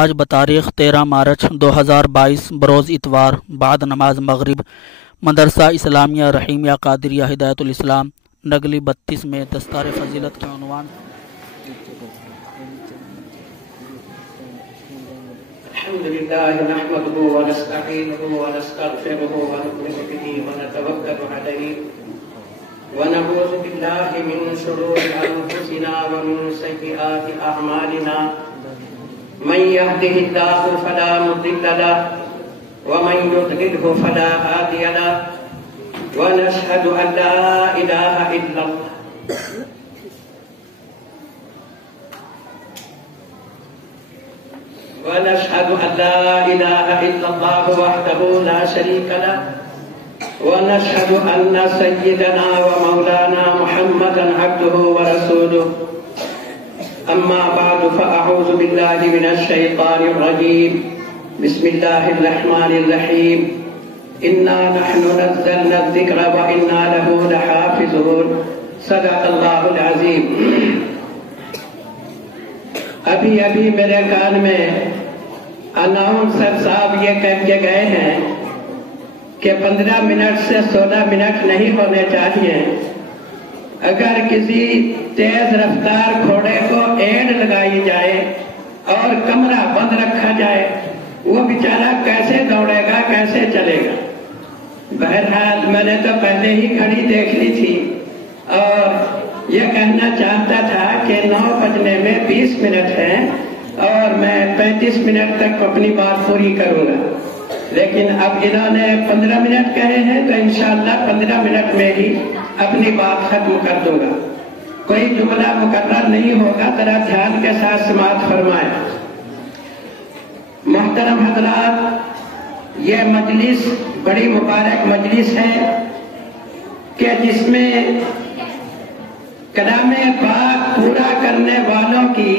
آج بتاریخ 13 مارچ 2022 بروز اتوار بعد نماز مغرب مدرسہ اسلامیہ رحیمیہ قادریہ ہدایت الاسلام نگلی 32 میں دستار فضیلت کے عنوان الحمد لله نحمده ونستعينه ونستغفره ونؤمن به ونتوكل عليه ونعوذ بالله من شرور انفسنا ومن سيئات اعمالنا من يهده الله فلا مضل له ومن يضلل فلا هادي له ونشهد ان لا اله الا الله ونشهد أن لا إله إلا الله وحده لا شريك له ونشهد أن سيدنا ومولانا محمدا عبده ورسوله أما بعد فأعوذ بالله من الشيطان الرجيم بسم الله الرحمن الرحيم إنا نحن نزلنا الذكر وإنا له لحافظون صدق الله العظيم ابھی میرے کان میں اناؤنسر صاحب یہ کہہ کے گئے ہیں کہ 15 منٹ سے 16 منٹ نہیں ہونے چاہیے. اگر کسی تیز رفتار گھوڑے کو ایڑ لگائی جائے اور کمرہ بند رکھا جائے وہ بیچارہ کیسے دوڑے گا, کیسے چلے گا؟ بہرحال میں نے تو پہلے ہی گھڑی دیکھ لی تھی اور یہ کہنا چاہتا تھا کہ 9 بجنے میں 20 منٹ ہیں اور میں 35 منٹ تک اپنی بات پوری کروں گا, لیکن اب انہوں نے 15 منٹ کہے ہیں تو انشاءاللہ 15 منٹ میں ہی اپنی بات ختم کر دوں گا. کوئی جملہ مقرر نہیں ہوگا, ذرا دھیان کے ساتھ سماعت فرمائیں. محترم حضرات, یہ مجلس بڑی مبارک مجلس ہے کہ جس میں کلام پاک پورا کرنے والوں کی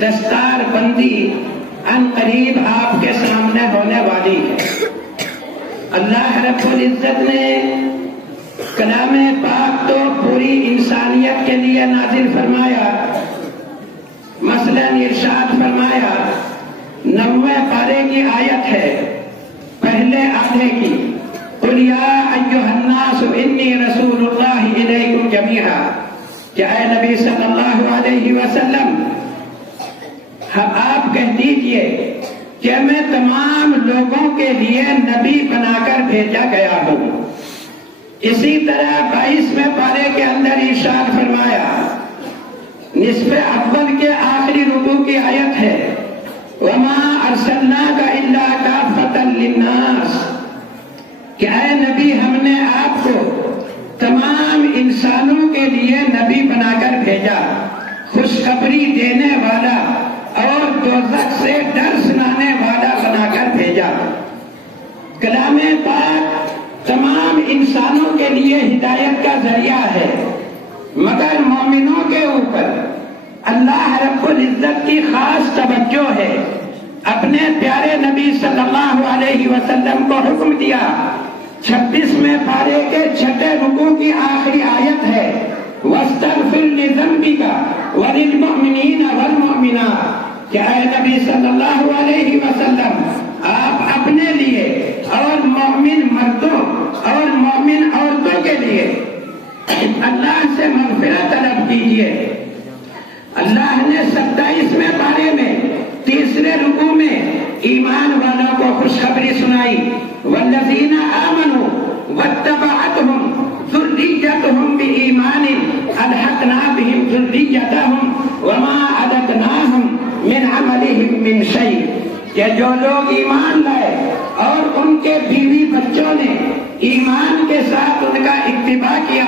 دستار بندی ان قریب آپ کے سامنے ہونے والی ہے. اللہ رب العزت نے کلام پاک تو پوری انسانیت کے لیے نازل فرمایا. مثلاً ارشاد فرمایا 9ویں پارے کی آیت ہے پہلے آدھے کی, قُلْ يَا أَيُّهَا النَّاسُ إِنِّي رَسُولُ اللَّهِ إِلَيْكُمْ جَمِيعًا, کہ اے نبی صلی اللہ علیہ وسلم آپ کہہ دیجئے کہ میں تمام لوگوں کے لیے نبی بنا کر بھیجا گیا ہوں. اسی طرح 22ویں پارے کے اندر ارشاد فرمایا, نصف اول کے آخری رکوع کی آیت ہے وَمَا أَرْسَلْنَاكَ إِلَّا كَافَّةً لِلنَّاسِ, کہ اے نبی ہم نے آپ کو تمام انسانوں کے لیے نبی بنا کر بھیجا, خوشخبری دینے والا اور دوزخ سے ڈر سنانے والا بنا کر بھیجا. کلام پاک تمام انسانوں کے لیے ہدایت کا ذریعہ ہے, مگر مومنوں کے اوپر اللہ رب العزت کی خاص توجہ ہے. اپنے پیارے نبی صلی اللہ علیہ وسلم کو حکم دیا. 26ویں پارے کے 6 رکوع کی آخری آیت ہے وَاسْتَغْفِرْ لِذَنْبِكَ وَلِلْمُؤْمِنِينَ وَالْمُؤْمِنَاتِ, کہ اے نبی صلی اللہ علیہ وسلم آپ اپنے لیے اور مومن مردوں اور مومن عورتوں کے لیے اللہ سے مغفرت طلب کیجیے. اللہ نے 27ویں پارے میں 3رے رکوع میں ایمان والوں کو خوشخبری سنائی, والذین آمنوا واتبعتهم ذریتهم بإیمان الحقنا بهم ذریتهم وما علتناهم من عملهم من شیء, کہ جو لوگ ایمان لائے اور ان کے بیوی بچوں نے ایمان کے ساتھ ان کا اتباع کیا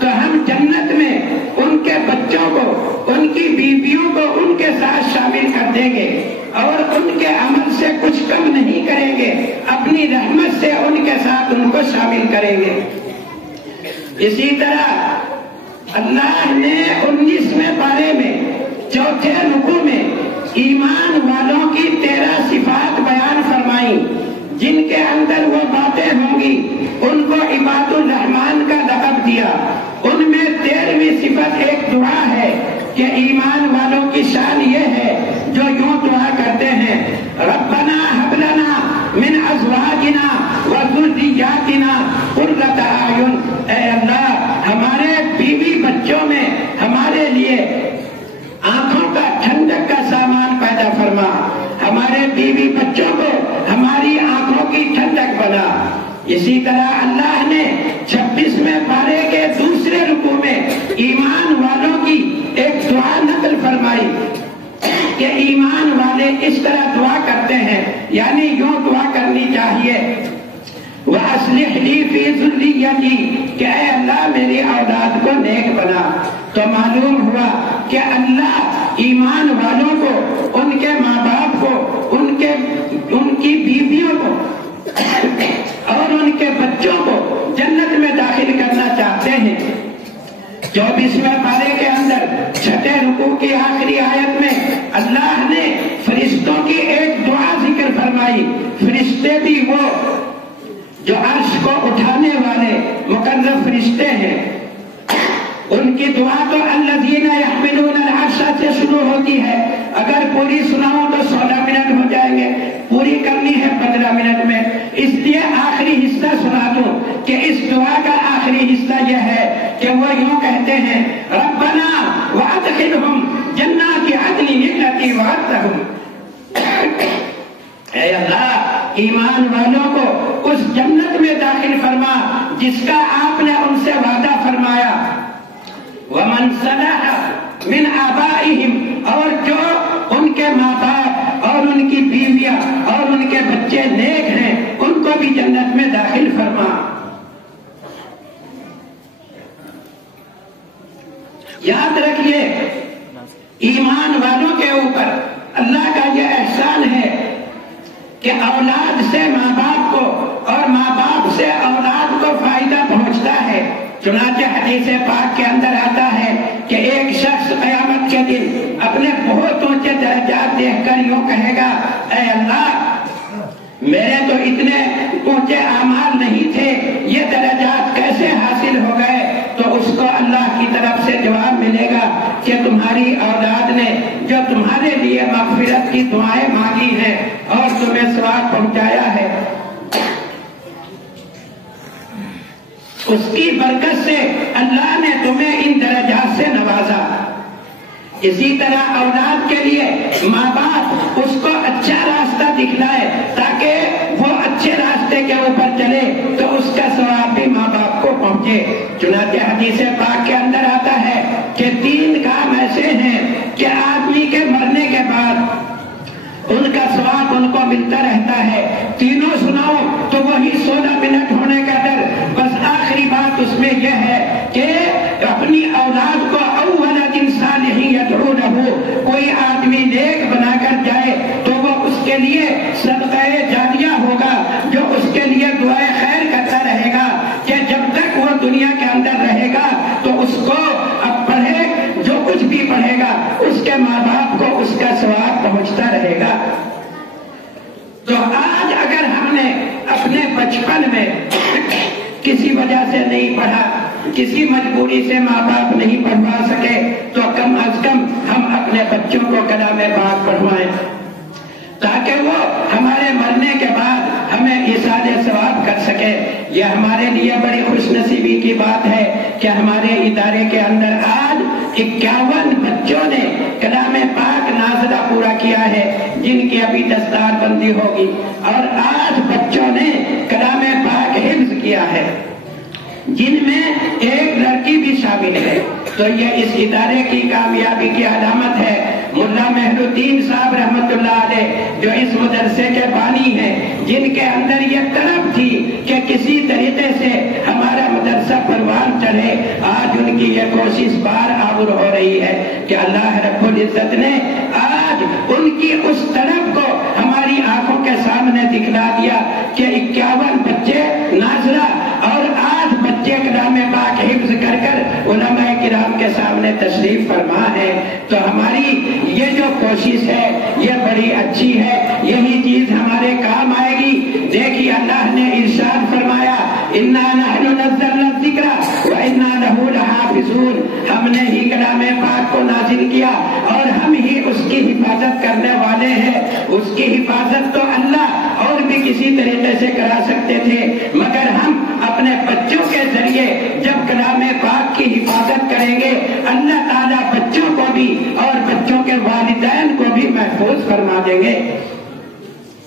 تو ہم جنت میں ان کے بچوں کو, ان کی بیویوں کو ان کے ساتھ شامل کر دیں گے اور ان کے عمل سے کچھ کم نہیں کریں گے, اپنی رحمت سے ان کے ساتھ ان کو شامل کریں گے. اسی طرح اللہ نے 19ویں پارے میں 4تھے رکوع میں ایمان والوں کی 13 صفات بیان فرمائی, جن کے اندر وہ باتیں ہوں گی ان کو عباد الرحمن کا لقب دیا. ان میں 13ویں صفت ایک دعا ہے کہ ایمان والوں کی شان یہ ہے جو یوں دعا کرتے ہیں فرما, ہمارے بیوی بچوں کو ہماری آنکھوں کی ٹھنڈک بنا. اسی طرح اللہ نے 26ویں پارے کے دوسرے رکوع میں ایمان والوں کی ایک دعا نقل فرمائی کہ ایمان والے اس طرح دعا کرتے ہیں, یعنی یوں دعا کرنی چاہیے, وَأَصْلِحْ لِي فِي ذُرِّيَّتِي, کہ اے اللہ میری اولاد کو نیک بنا. تو معلوم ہوا کہ اللہ ایمان والوں کو, ان کے ماں باپ کو, ان کی بیویوں کو اور ان کے بچوں کو جنت میں داخل کرنا چاہتے ہیں. 24ویں پارے کے اندر 6 رکوع کی آخری آیت میں اللہ نے فرشتوں کی ایک دعا ذکر فرمائی. فرشتے بھی وہ جو عرش کو اٹھانے والے مقرب فرشتے ہیں, ان کی دعا تو الذین یحملون العرش سے شروع ہوتی ہے. اگر پوری سناؤں تو 16 منٹ ہو جائیں گے, پوری کرنی ہے 15 منٹ میں, اس لیے آخری حصہ سنا دوں کہ اس دعا کا آخری حصہ یہ ہے کہ وہ یوں کہتے ہیں, ربنا وادخلہم جنات عدن التی وعدتہم, اے اللہ ایمان والوں کو اس جنت میں داخل فرما جس کا آپ نے ان سے وعدہ فرمایا. ومن صلح من آبائہم, اور جو ان کے ماں باپ اور ان کی بیویاں اور ان کے بچے نیک ہیں ان کو بھی جنت میں داخل فرما. یاد رکھیے ایمان والوں کے اوپر اللہ کا یہ احسان ہے کہ اولاد سے ماں باپ کو اور ماں باپ سے اولاد کو فائدہ پہنچتا ہے. چنانچہ حدیث پاک کے اندر آتا ہے کہ ایک شخص قیامت کے دن اپنے بہت اونچے درجات دیکھ کر یوں کہے گا, اے اللہ میرے تو اتنے اونچے اعمال نہیں تھے, یہ درجات کیسے حاصل ہو گئے؟ تو اس کو اللہ کی طرف سے جواب ملے گا کہ تمہاری اولاد نے جو تمہارے لیے مغفرت کی دعائیں مانگی ہیں اور تمہیں ثواب پہنچایا ہے, اس کی برکت سے اللہ نے تمہیں ان درجات سے نوازا. اسی طرح اولاد کے لیے ماں باپ اس کو اچھا راستہ دکھلائے تاکہ وہ اچھے راستے کے اوپر چلے تو اس کا ثواب بھی ماں باپ کو پہنچے. چنانچہ حدیث پاک کے اندر آتا ہے کہ 3 کام ایسے ہیں کہ آدمی کے مرنے کے بعد ان کا ثواب ان کو ملتا رہتا ہے. تینوں سناؤ تو وہی 16 منٹ ہونے کا ڈر. بس آخری بات اس میں یہ ہے کہ اپنی اولاد کو اول انسان ہی یدعو لہ, کوئی آدمی نیک بنا کر جائے تو وہ اس کے لیے صدقہ جاریہ ہوگا, جو اس کے لیے دعائے خیر کرتا رہے گا کہ جب تک وہ دنیا کے اندر رہے گا تو اس کو اب پڑھے جو کچھ بھی پڑھے گا اس کے ماں باپ کو اس کا ثواب پہنچتا رہے گا. تو آج اگر ہم نے اپنے بچپن میں کسی وجہ سے نہیں پڑھا, کسی مجبوری سے ماں باپ نہیں پڑھوا سکے, تو کم از کم ہم اپنے بچوں کو کلام پاک پڑھوائیں تاکہ وہ ہمارے مرنے کے بعد ہمیں ایصال ثواب کر سکے. یہ ہمارے لیے بڑی خوش نصیبی کی بات ہے کہ ہمارے ادارے کے اندر آج 51 بچوں نے کلام پاک نازلہ پورا کیا ہے, جن کی ابھی دستار بندی ہوگی, اور 8 بچوں نے کلام پاک حفظ کیا ہے, جن میں ایک لڑکی بھی شامل ہے. تو یہ اس ادارے کی کامیابی کی علامت ہے. ملا مہر الدین صاحب رحمت اللہ علیہ جو اس مدرسے کے بانی ہیں, جن کے اندر یہ طلب تھی کہ کسی طریقے سے ہمارا مدرسہ پروان چڑھے, آج ان کی یہ کوشش بار آور ہو رہی ہے کہ اللہ رب العزت نے آج ان کی اس طلب کو ہماری آنکھوں کے سامنے دکھلا دیا کہ 51 بچے ناظرہ اور 8 بچے کلام پاک حفظ کر کر علماء کرام کے سامنے تشریف فرما ہے. تو ہماری یہ جو کوشش ہے یہ بڑی اچھی ہے, یہی چیز ہمارے کام آئے گی. دیکھیے اللہ نے ارشاد فرمایا, انا نحن نزلنا الذکر وانا لہ لحافظون, ہم نے ہی کلام پاک کو نازل کیا اور ہم ہی اس کی حفاظت کرنے والے ہیں. اس کی حفاظت تو اللہ اور بھی کسی طریقے سے کرا سکتے تھے, مگر ہم اپنے بچوں کے ذریعے جب کلام پاک کی حفاظت کریں گے اللہ تعالیٰ بچوں کو بھی اور بچوں کے والدین کو بھی محفوظ فرما دیں گے؟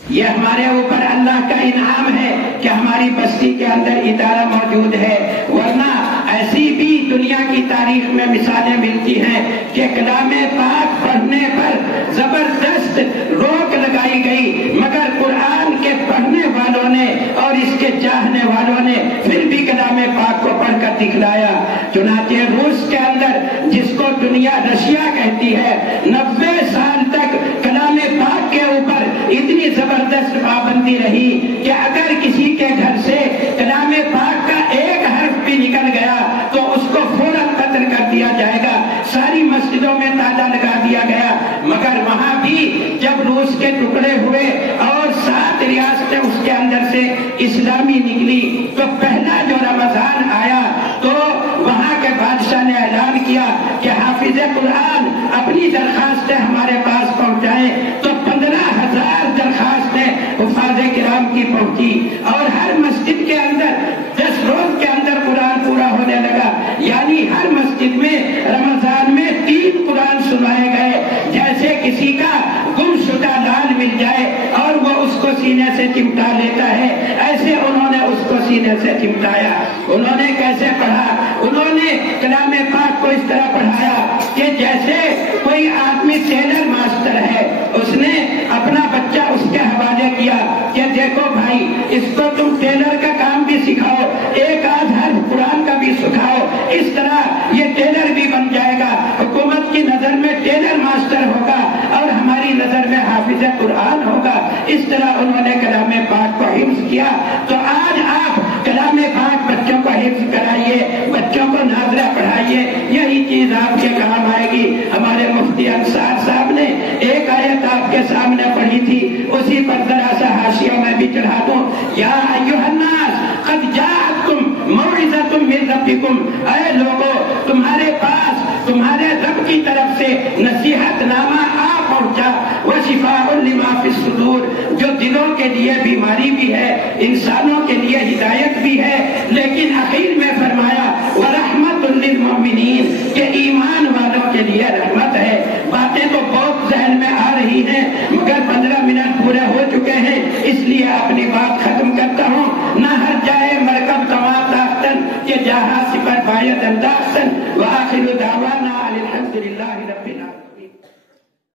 یہ ہمارے اوپر اللہ کا انعام ہے کہ ہماری بستی کے اندر ادارہ موجود ہے، ورنہ ایسی بھی دنیا کی تاریخ میں مثالیں ملتی ہیں کہ کلام پاک پڑھنے پر زبردست روک لگائی گئی، مگر قرآن کے پڑھنے والوں نے اور اس کے چاہنے والوں نے پھر بھی کلام پاک کو پڑھ کر دکھلایا۔ چنانچہ روس کے اندر، جس کو دنیا رشیا کہتی ہے، 90 سال تک کلام پاک کے اوپر اتنی زبردست پابندی رہی کہ اگر کسی کے گھر سے کلام پاک کا ایک حرف بھی نکل گیا تو اس کو فوراً قتل کر دیا جائے گا، ساری مسجدوں میں تالا لگا دیا گیا۔ مگر وہاں بھی جب روس کے ٹکڑے ہوئے اور 7 ریاستیں اس کے اندر سے اسلامی نکلی تو پہلا جو رمضان آیا تو وہاں کے بادشاہ نے اعلان کیا کہ حافظ قرآن اپنی درخواستیں ہمارے پاس پہنچائیں، تو 15,000 درخواستیں حفاظ کرام کی پہنچی اور ہر مسجد کے اندر 10 روز کے اندر قرآن پورا ہونے لگا، یعنی ہر مسجد میں رمضان میں 3 قرآن سنائے گئے۔ جیسے کسی کا گم شدہ لال مل جائے اور وہ اس کو سینے سے چمٹا لیتا ہے، ایسے انہوں نے اس کو سینے سے چمٹایا۔ انہوں نے کیسے پڑھا؟ انہوں نے کلام پاک کو اس طرح پڑھایا کہ جیسے کوئی آدمی ٹیلر ماسٹر ہے، اس نے اپنا بچہ اس کے حوالے کیا کہ دیکھو بھائی، اس کو تم ٹیلر کا کام بھی سکھاؤ، ایک آدھ حرف قرآن کا بھی سکھاؤ، اس طرح یہ ٹیلر بھی بن جائے گا۔ حکومت کی نظر میں ٹیلر ماسٹر ہوگا اور ہماری نظر میں حافظ قرآن ہوگا۔ اس طرح انہوں نے کلام پاک کو حفظ کیا۔ تو آج آپ کلام پاک بچوں کو حفظ کرائیے، بچوں کو ناظرہ پڑھائیے، یہی چیز آپ کے کام آئے گی۔ ہمارے مفتی انصار صاحب نے ایک آیت آپ کے سامنے پڑھی تھی، اسی پر ذرا سا حاشیہ میں بھی چڑھا دوں۔ یا ایھا الناس قد جاءتکم موعظۃ من ربکم، اے لوگوں، تمہارے پاس تمہارے رب کی طرف سے نصیحت نامہ آ پہنچا، وشفاء لما فی الصدور، جو دلوں کے لیے بیماری بھی ہے، انسانوں